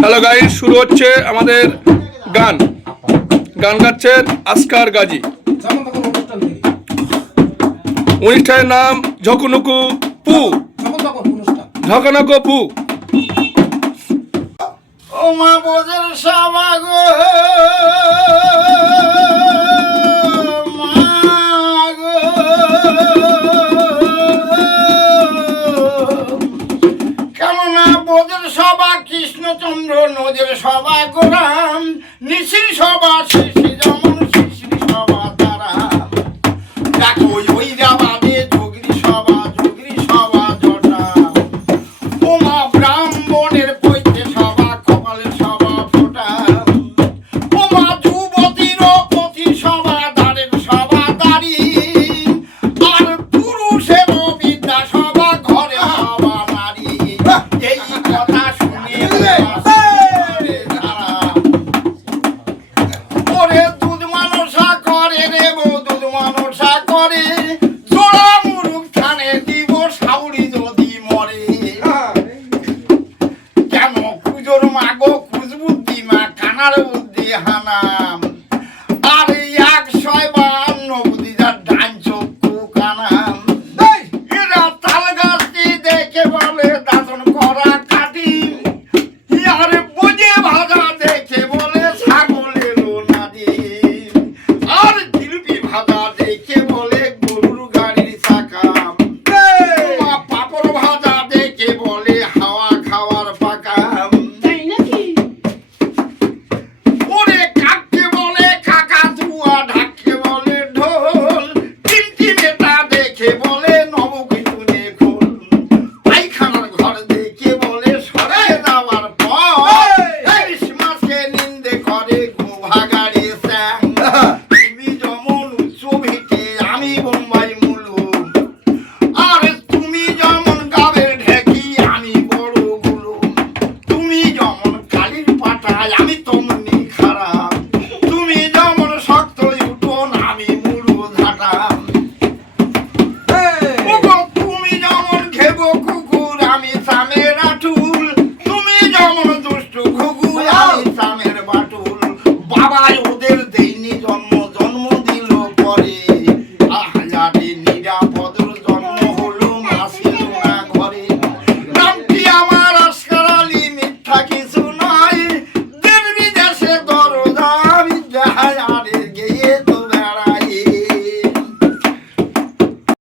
Hello guys, শুরু হচ্ছে আমাদের গান গাচ্ছেন আসকার গাজী। অনুষ্ঠানের নাম ঝকনকু পু। ঝকনকু পু। ও মা বোঝের সাবাগ কেননা বোঝের সভা কৃষ্ণচন্দ্র নদের সভা গোরাম নিশির সভা শিশি যেমন শিশির সভা তারা দেখো ওই যাবাদে যোগির সভা জটা ও মা ব্রাহ্মণের পৈতে সভা কপালের সভা ফোটা ও মা যুবতীর পতি সভা দ্বারের সভা দাঁড়ি আর পুরুষের বিদ্যা সভা ঘরে সভা নারী এই কথা শুনে ওরে দুধ মানসা করে রে দুধ মানসা করে জোড়া মুরুখ থানে দিব সাউরি যদি মরে কেন পুজোর মাগো